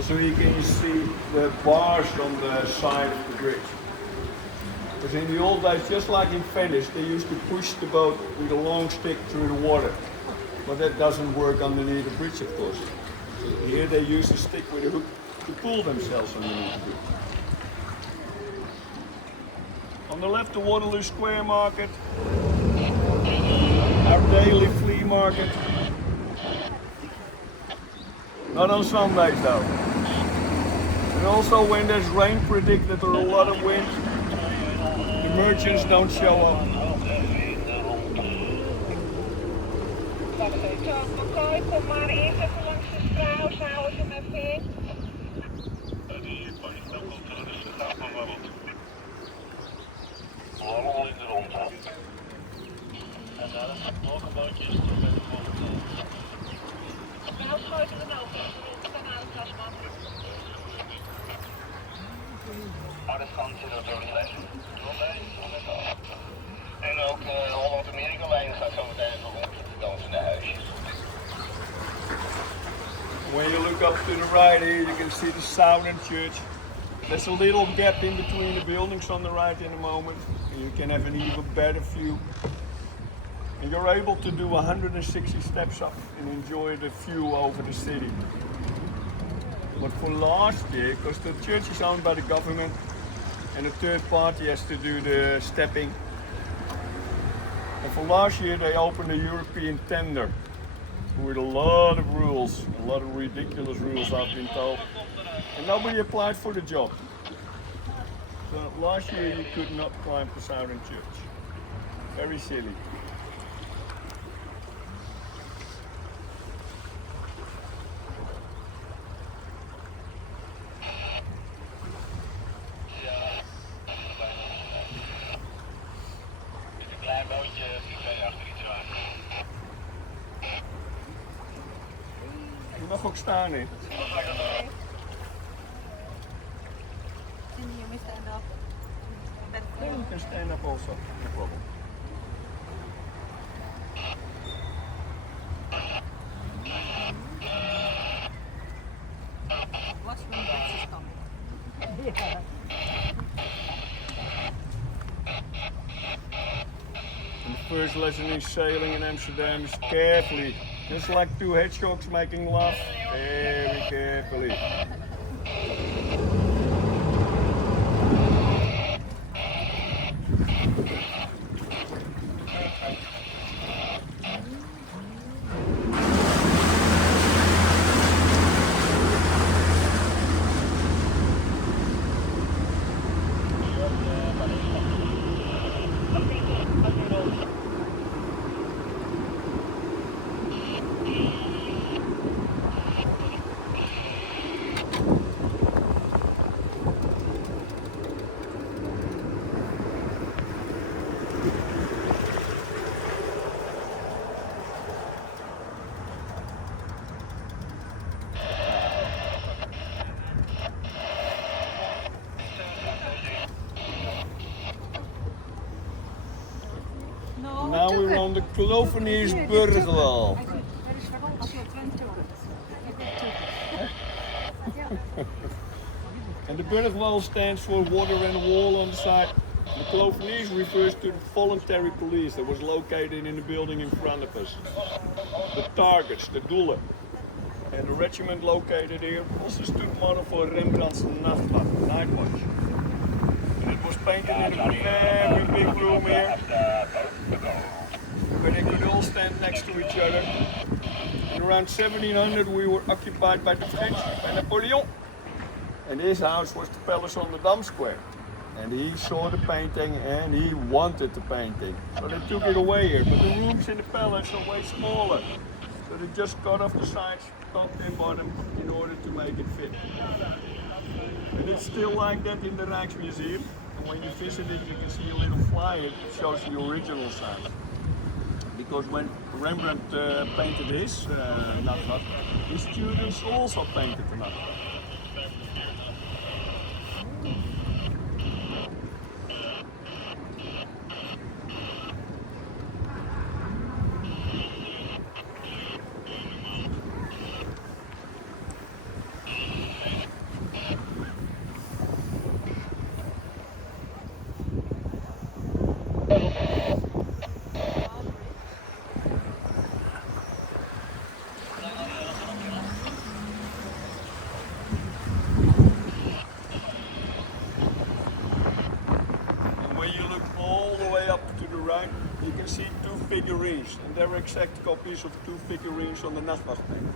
Also here can you see the bars on the side of the bridge. Because in the old days, just like in Venice, they used to push the boat with a long stick through the water. But that doesn't work underneath the bridge, of course. So here they use a stick with a hook to pull themselves underneath the bridge. On the left, the Waterloo Square Market. Our daily flea market. Not on Sundays though. And also when there's rain predicted or a lot of wind, the merchants don't show up. Kom maar eerst even langs de straat, houden ze me fit. Allemaal in de rond. En daar is nog een bootje met de volgende. Nou, schoten we nog eens rond de Canal. Maar dat kan ze dat ook niet leggen. En ook Holland-Amerika-lijn gaat zo meteen even rond te dansen naar huisjes. When you look up to the right here, you can see the Southern Church. There's a little gap in between the buildings on the right in a moment. And you can have an even better view. And you're able to do 160 steps up and enjoy the view over the city. But for last year, because the church is owned by the government and a third party has to do the stepping. And for last year they opened a European tender with a lot of rules, a lot of ridiculous rules I've been told. And nobody applied for the job. So last year you could not climb the Southern Church. Very silly. Klein bootje, privé achter iets aan. Je mag ook staan in. You may stand up. Yeah, you can stand up also, no problem. Watch when the bridge is coming. And the first lesson in sailing in Amsterdam is carefully, just like two hedgehogs making love, very carefully. Now we're on the Kloveniersburgwal. And the Burgwal stands for water and wall on the side. The Kloveniers refers to the voluntary police that was located in the building in front of us. The targets, the doelen. And the regiment located here also stood model for Rembrandt's Nachtwacht, Night Watch. And it was painted in a very big room here, where they could all stand next to each other. And around 1700 we were occupied by the French, by Napoleon. And his house was the palace on the Dam Square. And he saw the painting and he wanted the painting. So they took it away here. But the rooms in the palace are way smaller. So they just cut off the sides, top and bottom, in order to make it fit. And it's still like that in the Rijksmuseum. And when you visit it, you can see a little flyer that shows the original size. Because when Rembrandt painted his Nachtwacht, his students also painted the Nachtwacht. when you look all the way up to the right, you can see two figurines, and they're exact copies of two figurines on the Nachtwachtplein.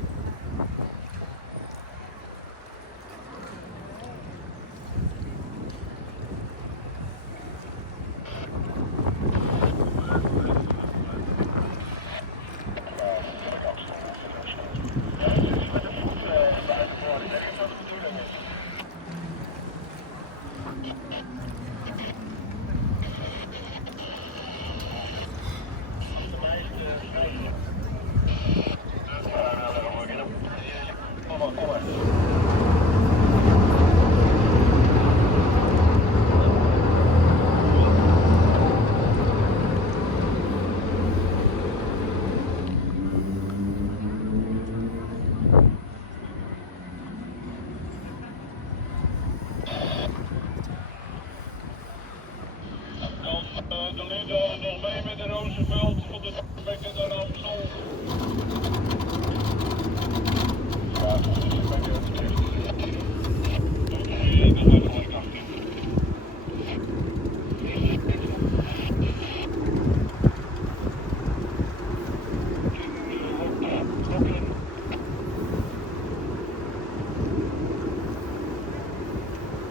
De Lidl nog mee met de Roosevelt van de bekken naar Amsterdam. Ja, dat is een beetje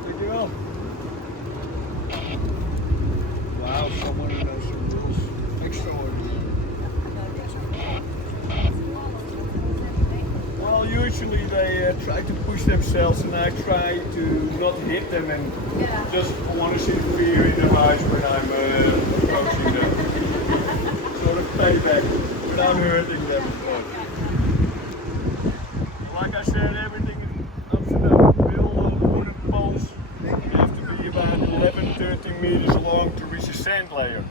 Dankjewel. Wow, someone who knows some rules. Extraordinary. Well, usually they try to push themselves, and I try to not hit them and just want to see the fear in their eyes when I'm approaching them. Sort of payback without hurting them. Like I said, everything in Amsterdam is built on wooden poles. You have to be about 11, 13 meters long to reach a sand layer.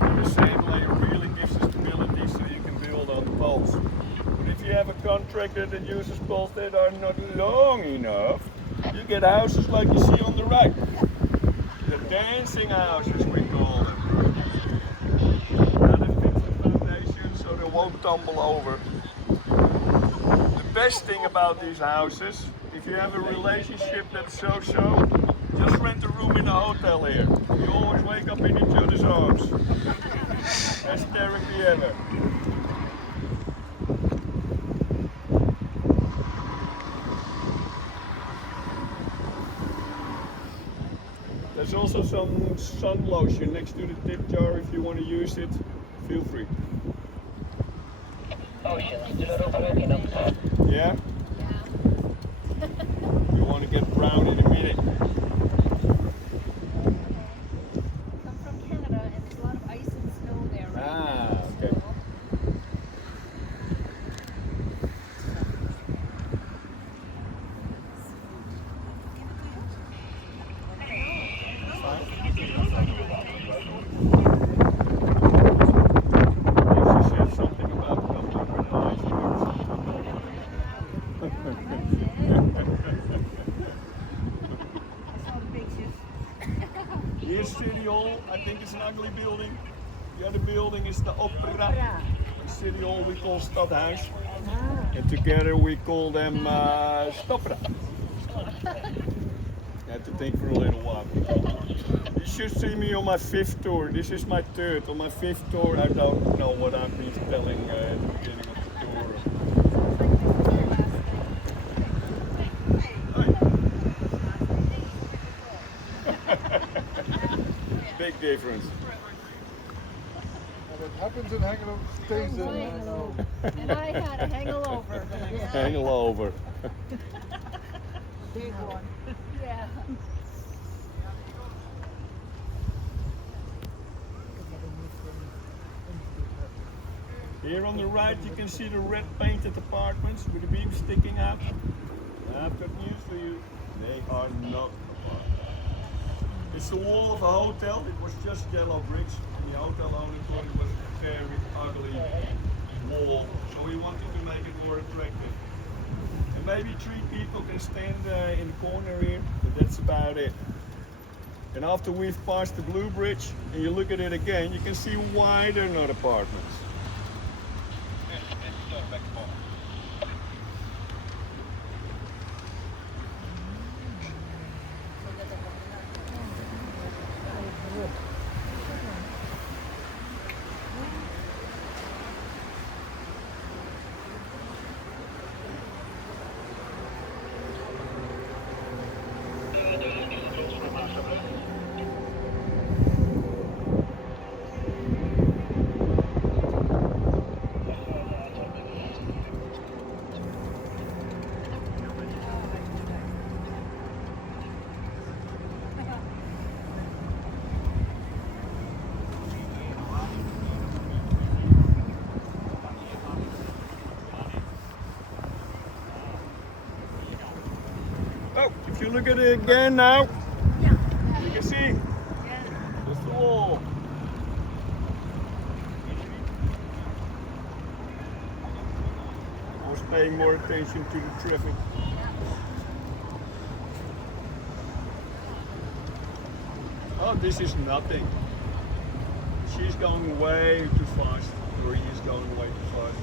And the sand layer really gives us stability so you can build on the poles. But if you have a contractor that uses poles that are not long enough, you get houses like you see on the right. The dancing houses, we call them. Now they fix the foundation so they won't tumble over. The best thing about these houses, if you have a relationship that's so-so, just rent a room in a hotel here. You always wake up in each other's arms. Best therapy ever. There's also some sun lotion next to the tip jar. If you want to use it, feel free. Yeah? You want to get brown in a minute. I'm from Canada and there's a lot of ice and snow there right Ah, now. okay. Here's City Hall. I think it's an ugly building. The other building is the Opera. The City Hall we call Stadhuis. And together we call them Stoppera. I had to think for a little while. You should see me on my 5th tour. This is my 3rd. On my 5th tour, I don't know what I've been telling at the beginning of the tour. Big difference. What happens in hanging over stays in. I know. And I had a hangover. Hang over. Big one. Yeah. Here on the right you can see the red painted apartments with the beams sticking out. I've got news for you. They are not apartments. It's the wall of a hotel. It was just yellow bricks. And the hotel owner thought it was a very ugly wall. So he wanted to make it more attractive. And maybe 3 people can stand in the corner here, but that's about it. And after we've passed the Blue Bridge and you look at it again, you can see why they're not apartments. you look at it again now? Yeah. You can see. Yeah. That's the wall. I was paying more attention to the traffic. Oh, this is nothing. She's going way too fast, or he's going way too fast.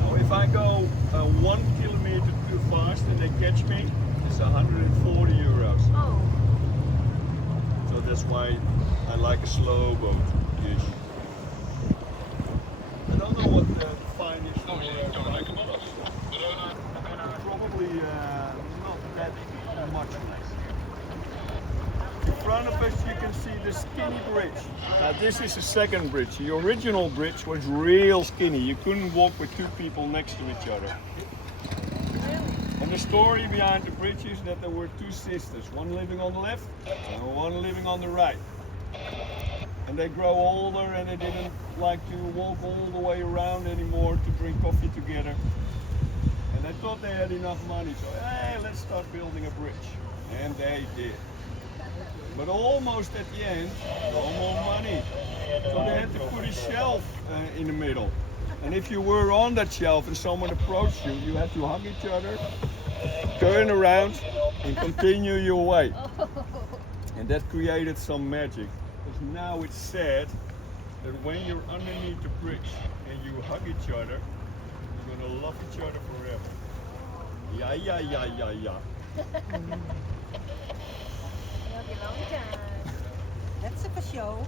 Now, if I go 1 kilometer too fast and they catch me, it's 140 euros. Oh. So that's why I like a slow boat. Yes. I don't know what the fine is for probably not that much less. In front of us you can see the skinny bridge. Now this is the second bridge. The original bridge was real skinny. You couldn't walk with two people next to each other. And the story behind the bridge is that there were two sisters, one living on the left and one living on the right. And they grow older and they didn't like to walk all the way around anymore to drink coffee together. And they thought they had enough money, so hey, let's start building a bridge. And they did. But almost at the end, no more money. So they had to put a shelf in the middle. And if you were on that shelf and someone approached you, you had to hug each other, turn around, and continue your way. And that created some magic. Because now it's said that when you're underneath the bridge and you hug each other, you're gonna love each other forever. Yeah, yeah, yeah, yeah, yeah. Love you long time. That's a for show.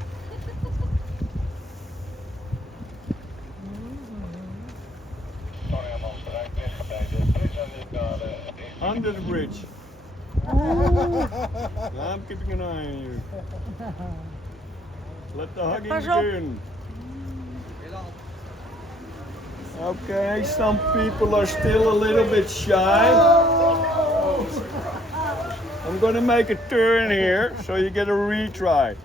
Sorry, I'm on strijk weggereden. Dit is niet naar Under the bridge. I'm keeping an eye on you. Let the hugging begin. Okay, some people are still a little bit shy. I'm gonna make a turn here, so you get a retry.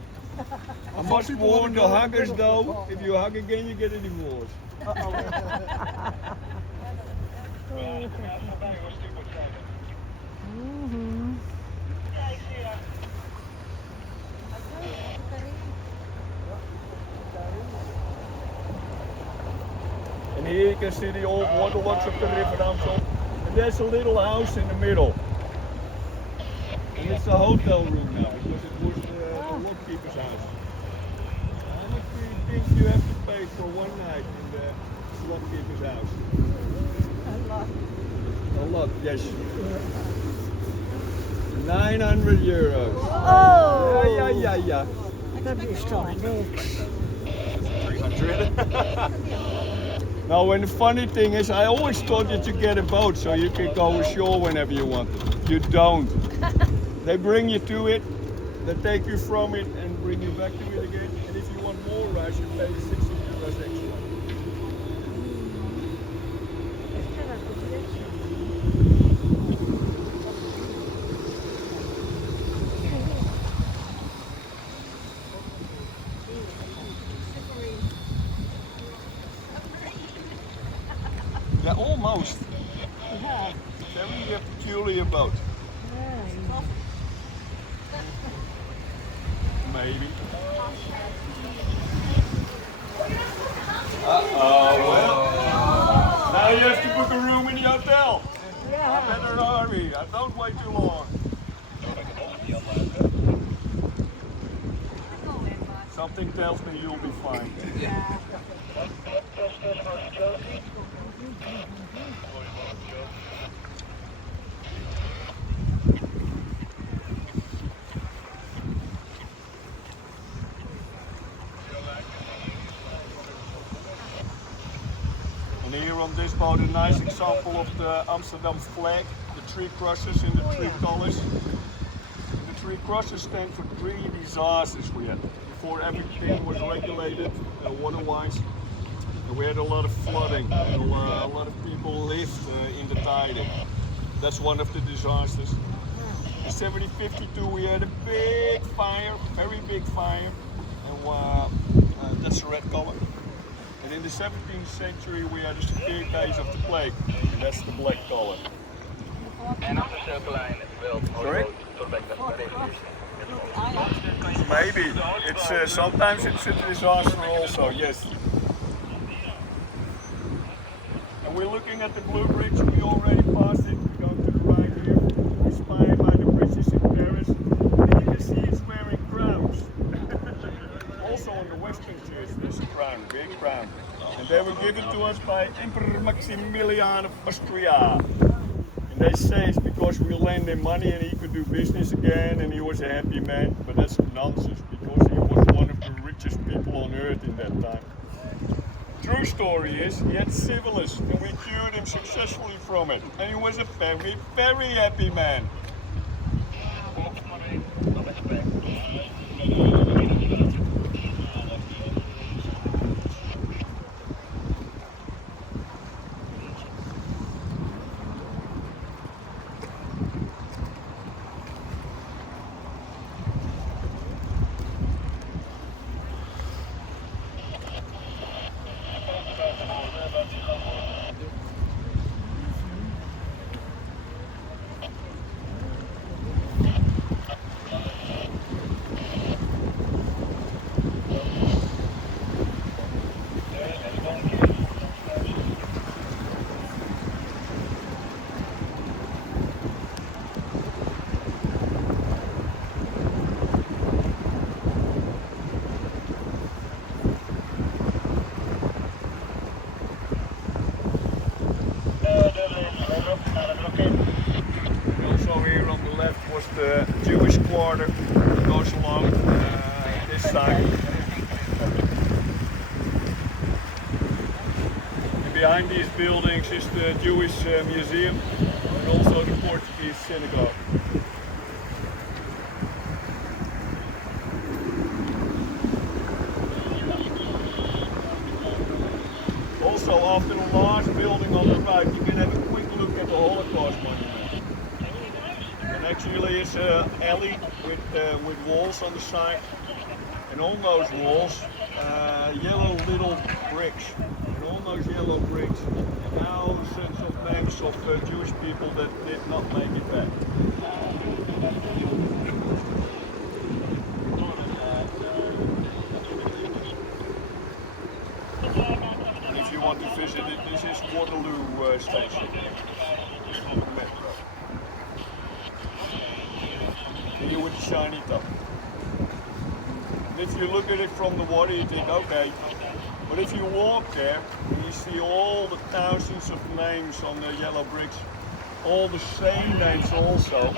I must warn the huggers though, if you hug again you get a divorce. And here you can see the old waterworks of the River Amsterdam. And there's a little house in the middle. And it's a hotel room now because it was the lockkeeper's house. How much do you think you have to pay for one night in the lockkeeper's house? A lot, yes. 900 euros. Oh! Yeah, yeah, yeah, yeah. Dat is toch niks. 300. Now, and the funny thing is, I always thought that you get a boat so you can go ashore whenever you want. You don't. They bring you to it, they take you from it and bring you back to it again. And if you want more rice, you pay 60 euros extra. Yeah, almost. Very peculiar boat. Maybe. Uh-oh, well. Now you have to book a room in the hotel. I better hurry. I don't wait too long. Something tells me you'll be fine. And here on this boat, a nice example of the Amsterdam flag, the three crosses in the three colors. The three crosses stand for three disasters we had. Before everything was regulated water-wise, and we had a lot of flooding, and a lot of people lived in the tiding. That's one of the disasters. In 1752 we had a big fire, very big fire, and that's the red color. And in the 17th century we had a severe case of the plague, and that's the black color. En op de cirkellijn wil Sorry? Maybe. It's sometimes it's a disaster also, yes. And we're looking at the Blue Bridge, we already passed it, we go to the right here. We spy by the bridges in Paris. And you can see it's wearing crowns. Also on the Western Church there's a crown, big crown. And they were given to us by Emperor Maximilian of Austria. And they say it's because we lent him money and he could do business again and he was a happy man. But that's nonsense because he was one of the richest people on earth in that time. True story is he had syphilis and we cured him successfully from it. And he was a very, very happy man. Also here on the left was the Jewish quarter that goes along this side. And behind these buildings is the Jewish museum and also the Portuguese synagogue. Also after the large building on the right you can have a quick look at the Holocaust monument. And actually it's an alley with walls on the side, and on those walls yellow little bricks. And on those yellow bricks thousands of names of Jewish people that did not make it back. And if you want to visit it, this is Waterloo station. Metro. Here with the shiny top. And if you look at it from the water you think okay, but if you walk there and you see all the thousands of names on the yellow bricks, all the same names also,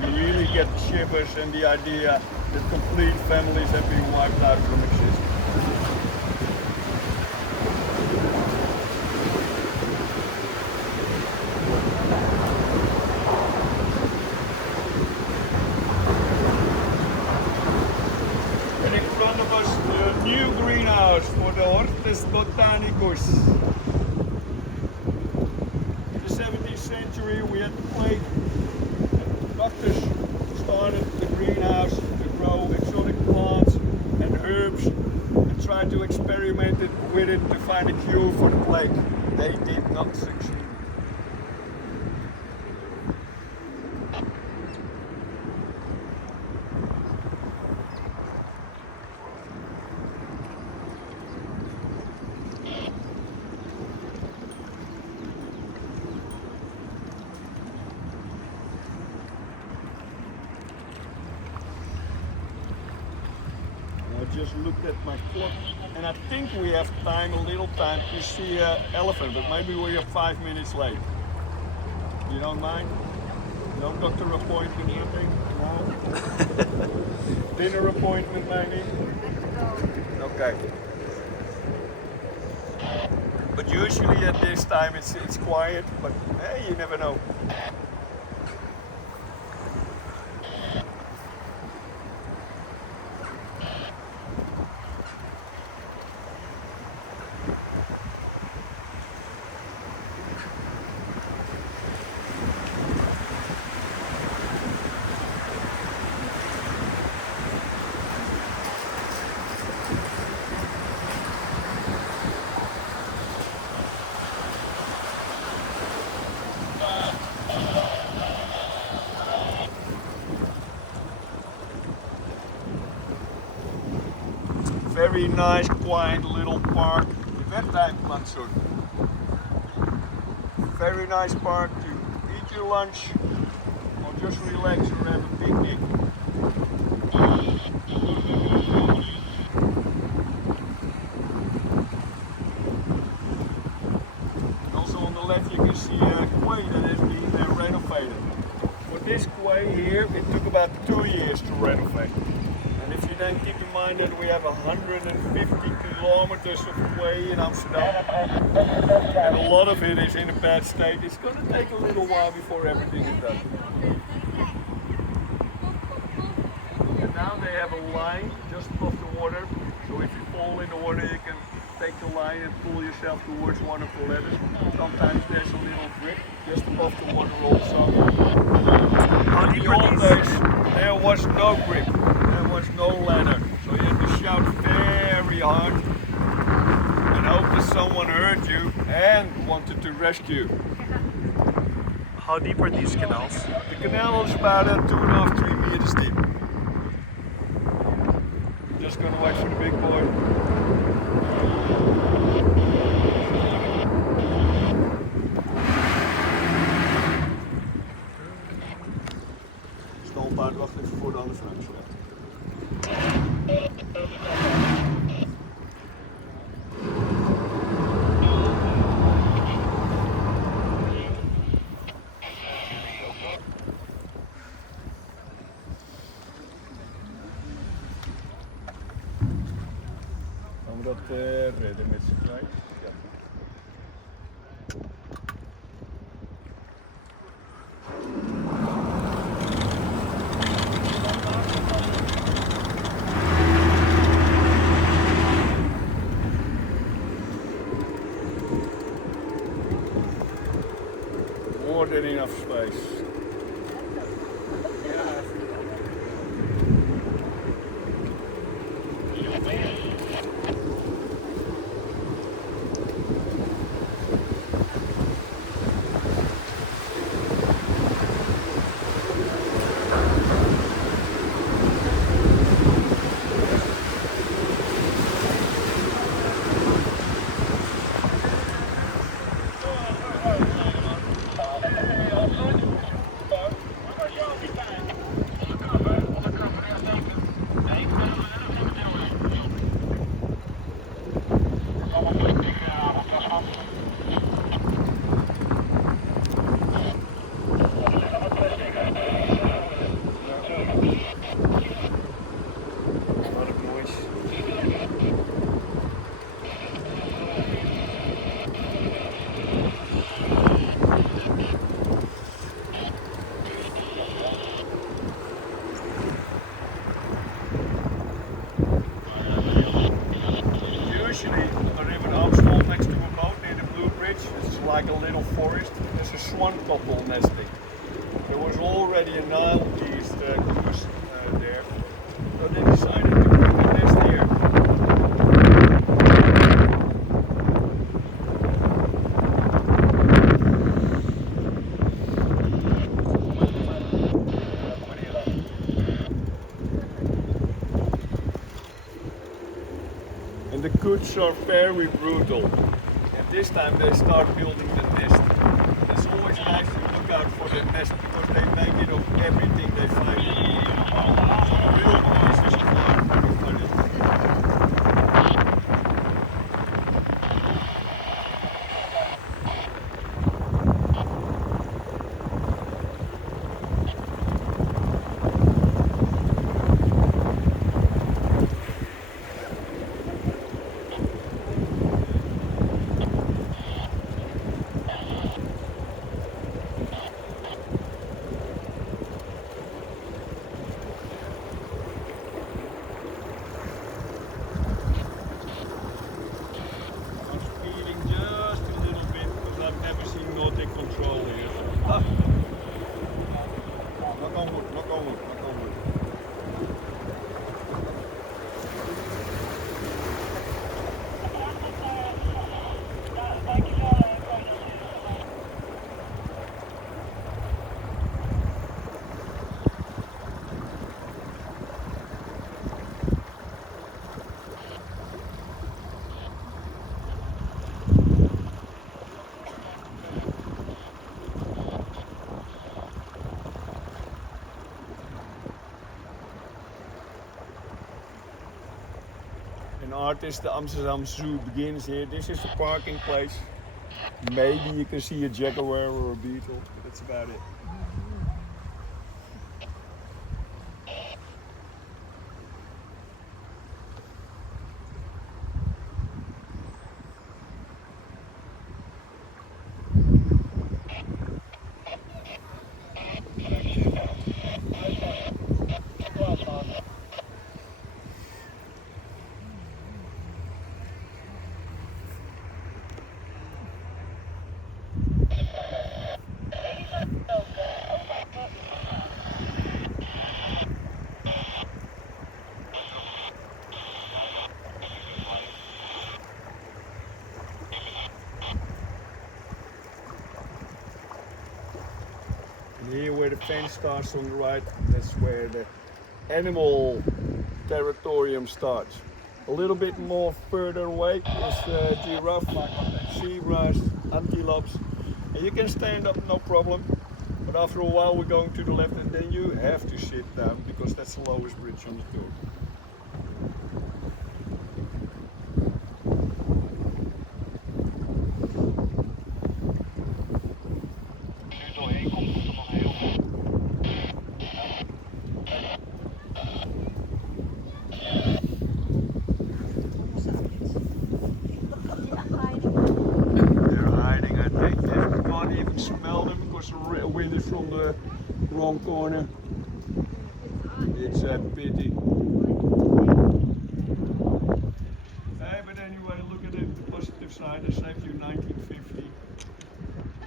you really get the shivers and the idea that complete families have been wiped out from existence. New greenhouse for the Hortus Botanicus. In the 17th century we had the plague and doctors started the greenhouse to grow exotic plants and herbs and tried to experiment with it to find a cure for the plague. They did not succeed. I just looked at my clock and I think we have time, a little time to see an elephant, but maybe we are 5 minutes late. You don't mind? No doctor appointment, nothing? No? Dinner appointment maybe? Okay. But usually at this time it's quiet, but hey, you never know. Very nice, quiet little park. Wettuinplantsoen. Very nice park to eat your lunch or just relax or have a picnic. And also on the left you can see a quay that has been renovated. For this quay here it took about 2 years to renovate. And if you then keep in mind that we have 150 kilometers of quay in Amsterdam, and a lot of it is in a bad state, it's going to take a little while before everything is done. And now they have a line just above the water, so if you fall in the water you can take the line and pull yourself towards one of the ladders. Sometimes there's a little grip just above the water also. In the old days there was no grip, there was no ladder, so you had to shout very hard and hope that someone heard you and wanted to rescue. How deep are these canals? The canal is about 2.5, 3 meters deep. Just gonna wait for the big boy. Stalpaard wacht even voor de andere Franks. Gaan we dat redden met z'n tweeën? Ja. More than enough space. Usually on the river Amsterdam next to a boat near the Blue Bridge, it's like a little forest. There's a swan couple nesting. There was already a Nile geese cruise there, so they decided to put the nest here. And the coots are very brutal. And this time they start building the nest. It's always nice to look out for the nest because they make it of everything they find. Some real noises are very funny. artist, the Amsterdam Zoo begins here. This is the parking place. Maybe you can see a jaguar or a beetle, but that's about it. And here where the fence starts on the right, that's where the animal territorium starts. A little bit more further away is giraffe, zebras, antelopes. And you can stand up, no problem. But after a while we're going to the left and then you have to sit down because that's the lowest bridge on the tour. They're hiding, I think. You can't even smell them because the wind is from the wrong corner. It's a pity. Hey, but anyway, look at it, the positive side. They saved you 1950.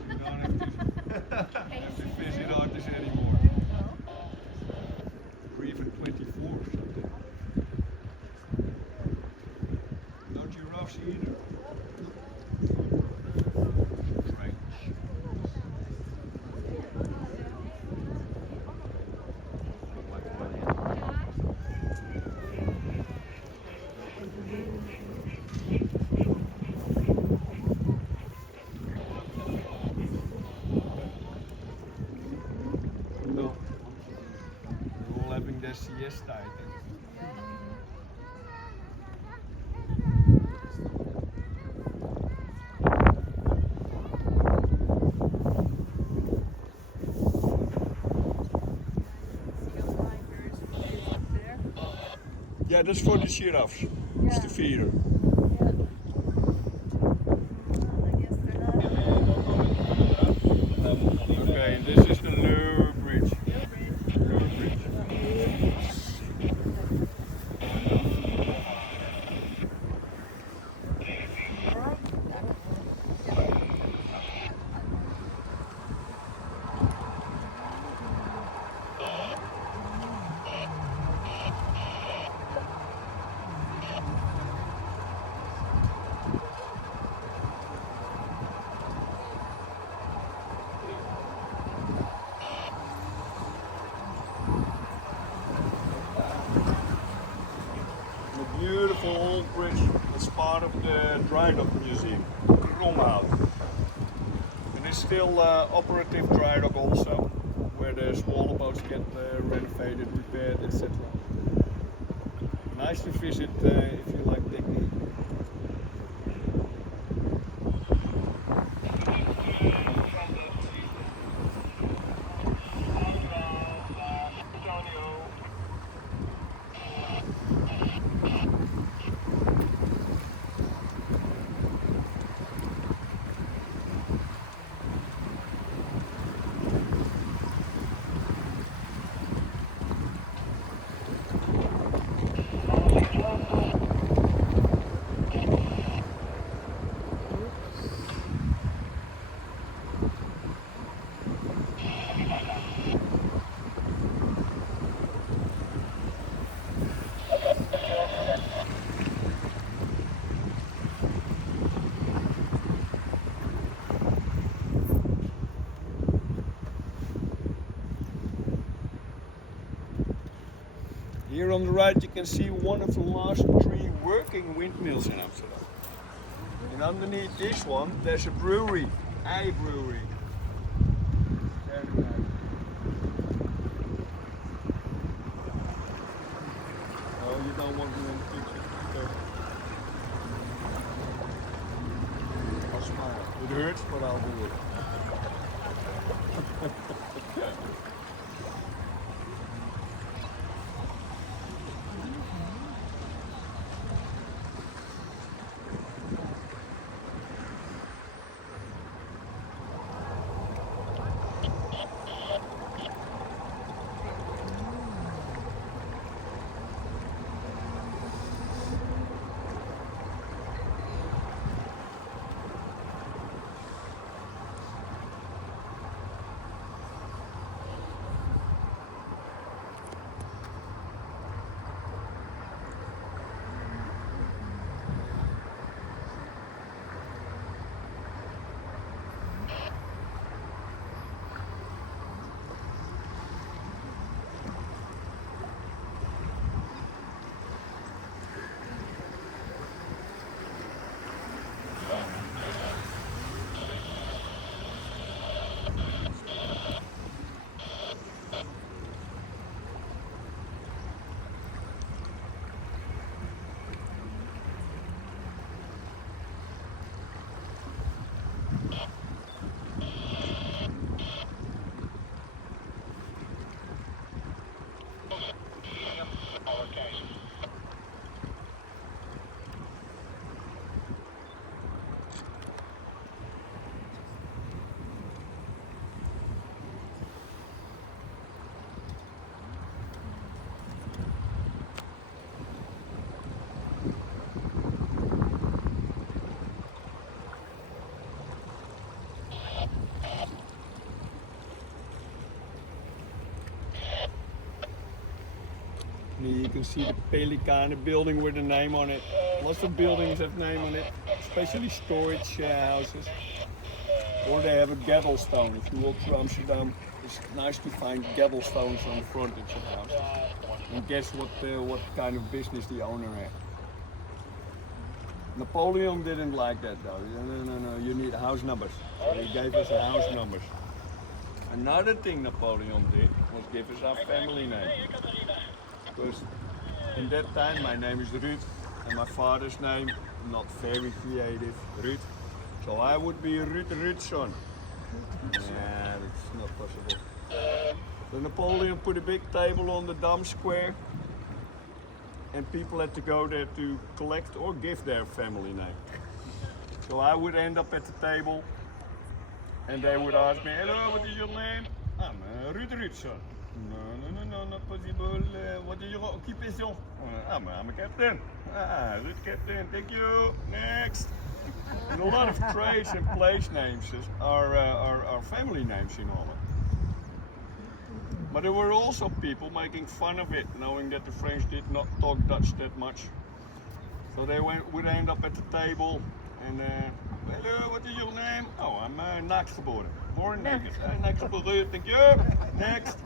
You don't have to visit artists anymore. Or even 24 or something. No giraffes either. No. They're all having their siesta, I think. Yeah, that's for the giraffes. It's the feeder. Okay, this is the lower bridge. Lower bridge. A beautiful old bridge. It's part of the dry dock museum, Canal. And it's still operative dry dock also, where the smaller boats get renovated, repaired, etc. Nice to visit if you like picnic. Here on the right you can see one of the last 3 working windmills in Amsterdam. And underneath this one there's a brewery, a brewery. Very nice. Oh, you don't want me on the picture. Okay. You can see the Pelican building with a name on it. Lots of buildings have name on it, especially storage houses. Or they have a Geddelstone. If you walk through Amsterdam, it's nice to find Geddelstones on the frontage of houses. And guess what kind of business the owner had. Napoleon didn't like that though. No, you need house numbers. So he gave us the house numbers. Another thing Napoleon did was give us our family name. Because in that time my name is Ruud and my father's name, not very creative, Ruud. So I would be Ruud Ruudson. Yeah, that's not possible. So Napoleon put a big table on the Dam Square and people had to go there to collect or give their family name. So I would end up at the table and they would ask me, hello, what is your name? I'm Ruud Ruudson. No, not possible. What is your occupation? I'm a captain. Ruud captain, thank you. Next. And a lot of trades and place names are family names in Holland. But there were also people making fun of it, knowing that the French did not talk Dutch that much. So they would end up at the table and, hello, what is your name? Oh, I'm Naakgeboren. Born naked. Naakgeboren, thank you. Next.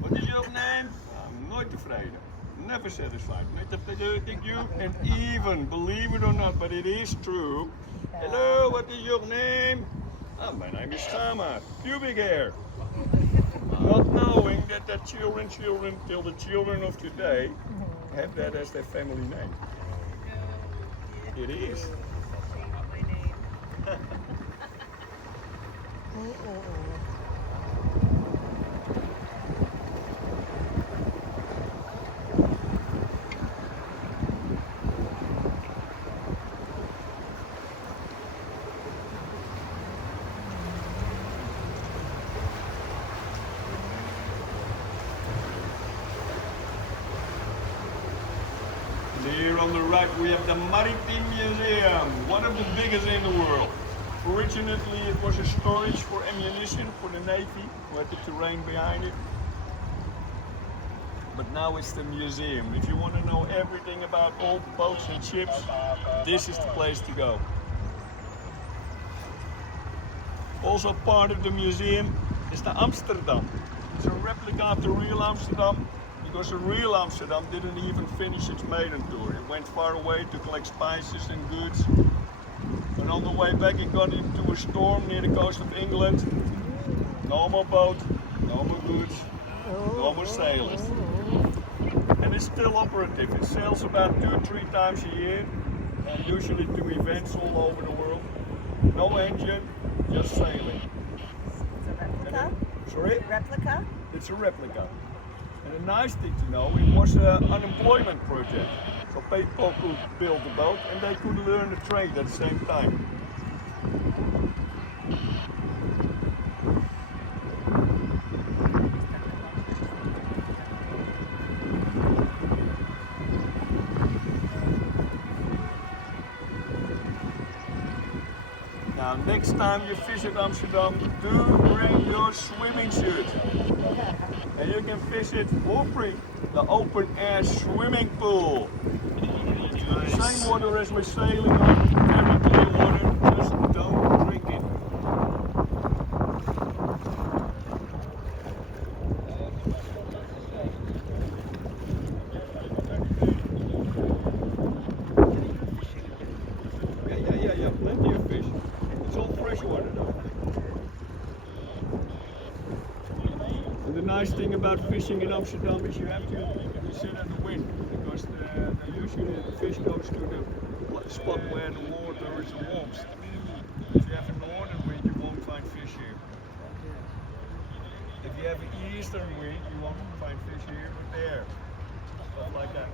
What is your name? I'm nooit tevreden. Never satisfied. Thank you. And even, believe it or not, but it is true. Hello, what is your name? Oh, my name is Schama. Pubic hair. Not knowing that the children till the children of today have that as their family name. It is. Here on the right we have the Maritime Museum, one of the biggest in the world. Originally it was a storage for ammunition for the Navy, who had the terrain behind it. But now it's the museum. If you want to know everything about old boats and ships, this is the place to go. Also part of the museum is the Amsterdam. It's a replica of the real Amsterdam, because the real Amsterdam didn't even finish its maiden tour. It went far away to collect spices and goods. And on the way back it got into a storm near the coast of England. No more boat, no more goods, no more sailors. And it's still operative. It sails about 2 or 3 times a year, usually to events all over the world. No engine, just sailing. It's a replica? Sorry? Replica? It's a replica. And a nice thing to know, it was an unemployment project. So people could build a boat and they could learn the trade at the same time. Now next time you visit Amsterdam, do bring your swimming suit. And you can visit for free the open air swimming pool. Same water as we're sailing on, very clear water, just don't drink it. Yeah, plenty of fish. It's all fresh water though. And the nice thing about fishing in Amsterdam is you have to consider the wind, because usually the fish goes to the spot where the water is the warmest. If you have a northern wind, you won't find fish here. If you have an eastern wind, you won't find fish here, but there. Stuff like that.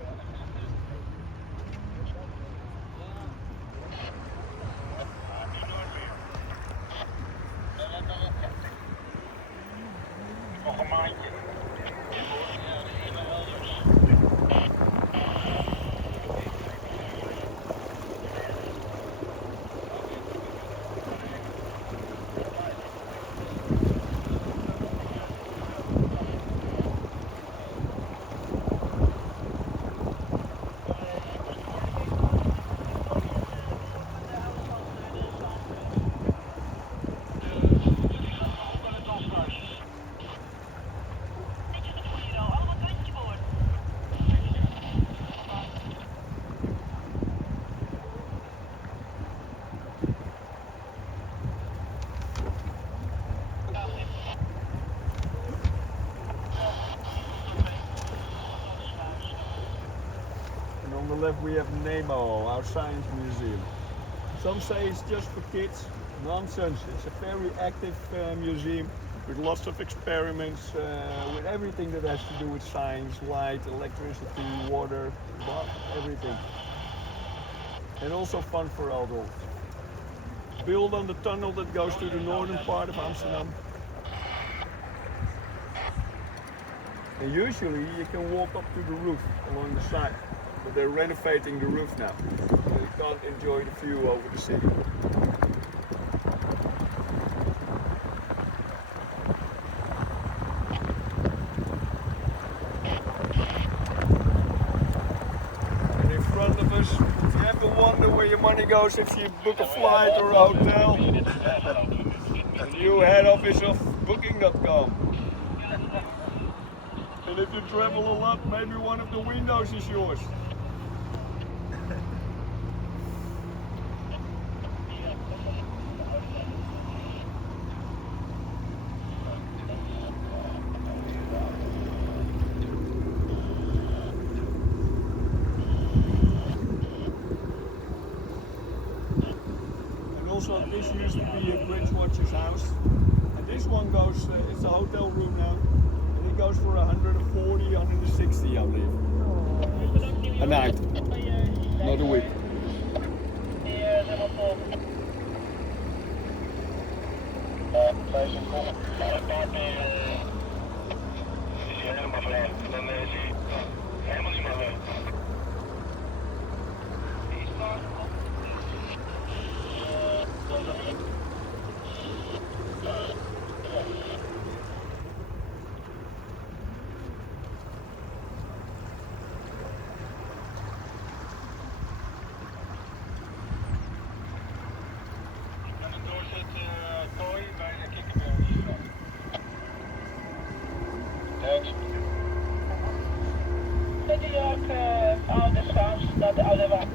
Nog een maandje. On the left we have Nemo, our science museum. Some say it's just for kids. Nonsense. It's a very active museum with lots of experiments, with everything that has to do with science, light, electricity, water, everything. And also fun for adults. Built on the tunnel that goes to the northern part of Amsterdam. And usually you can walk up to the roof along the side, but they're renovating the roof now, so you can't enjoy the view over the city. And in front of us, if you ever wonder where your money goes if you book a flight or a hotel, the new head office of Booking.com. And if you travel a lot, maybe one of the windows is yours. And also this used to be a bridge watcher's house. And this one goes, it's a hotel room now. It goes for 140, 160, I believe. A night, not a week. Zet u ook oude Spaans, dat de oude wacht.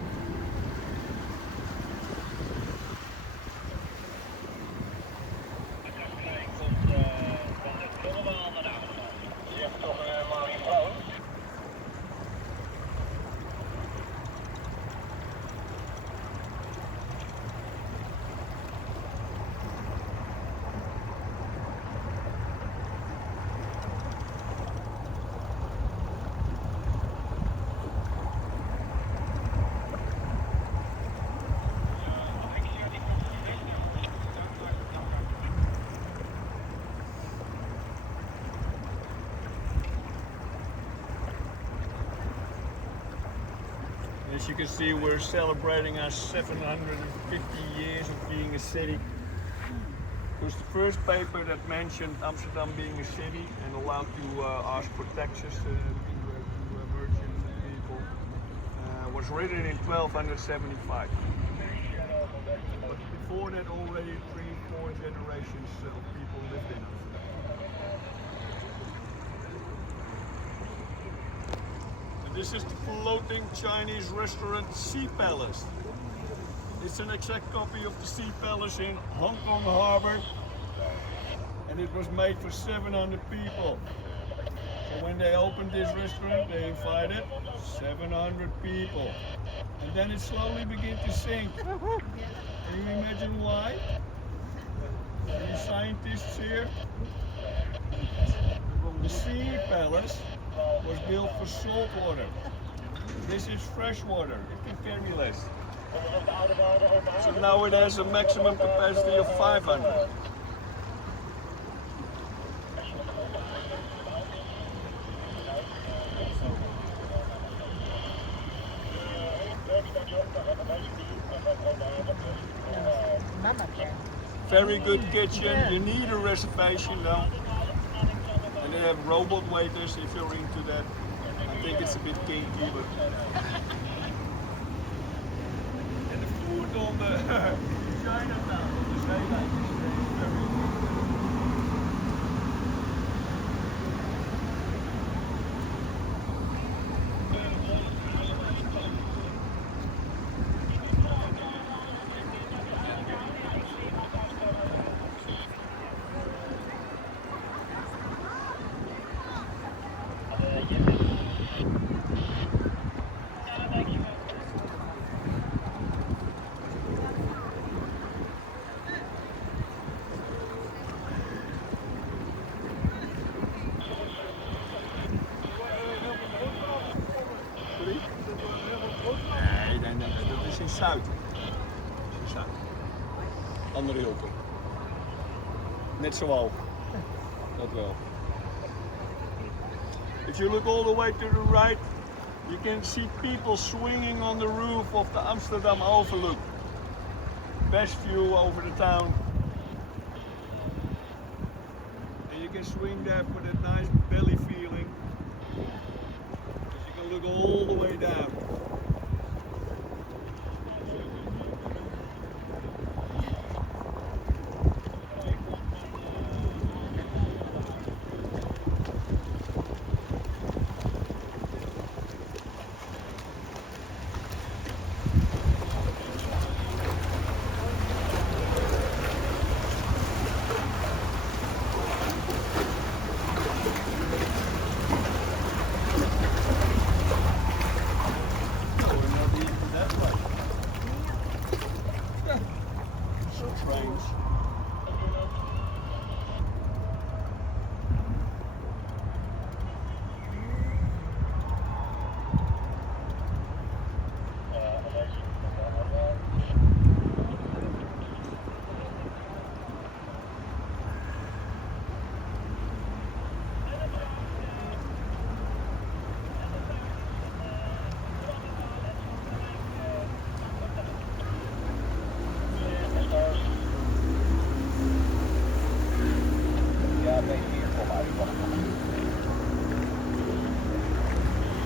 As you can see, we're celebrating our 750 years of being a city. It was the first paper that mentioned Amsterdam being a city and allowed to ask for taxes to merchants and people. Was written in 1275. But before that, already 3-4 generations of people lived in Amsterdam. This is the floating Chinese restaurant Sea Palace. It's an exact copy of the Sea Palace in Hong Kong Harbor, and it was made for 700 people. So when they opened this restaurant, they invited 700 people. And then it slowly began to sink. Can you imagine why? The scientists here. The Sea Palace was built for salt water. This is fresh water. It can carry less. So now it has a maximum capacity of 500. Very good kitchen. You need a reservation though. And they have robot waiters if you're into that. I think it's a bit kinky, but. And the food on the Chinatown, on the Zeeland, is very good. Nee, dat is in Zuid. Zuid. Andere Hilton. Net zo hoog. Dat wel. If you look all the way to the right, you can see people swinging on the roof of the Amsterdam overlook. Best view over the town. And you can swing there for that nice belly feeling. Because you can look all the way down. Trains.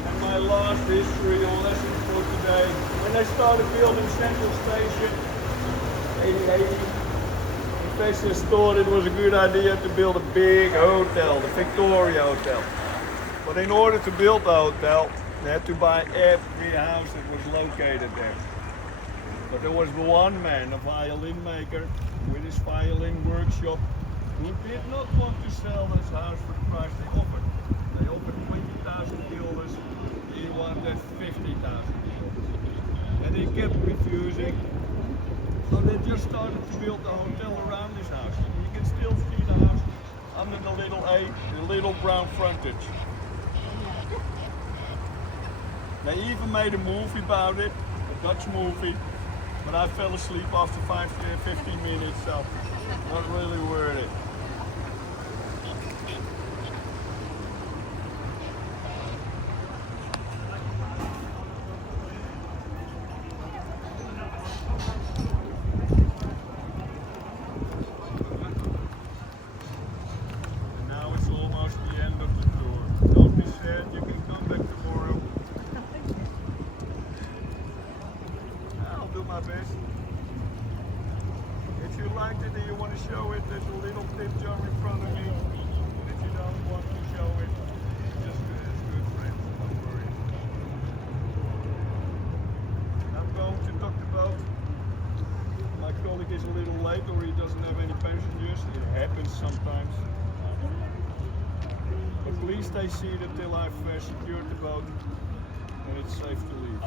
And my last history lesson for today. When they started building Central Station, 1880, investors thought it was a good idea to build a big hotel, the Victoria Hotel. But in order to build the hotel, they had to buy every house that was located there. But there was one man, a violin maker, with his violin workshop, who did not want to sell his house for the price they offered. They offered 20,000 guilders, he wanted 50,000 guilders. And he kept refusing, so they just started to build the hotel around his house. You can still see the house under the little A, the little brown frontage. They even made a movie about it, a Dutch movie, but I fell asleep after 15 minutes, so not really worth it. And now it's almost the end of the tour. Don't be sad, you can come back tomorrow. I'll do my best. If you liked it and you want to show it, there's a little tip jar in front of me. If you don't want to show it, just as good friends, don't worry. I'm going to dock the boat. My colleague is a little late or he doesn't have any passengers. It happens sometimes. But please stay seated till I've secured the boat and it's safe to leave.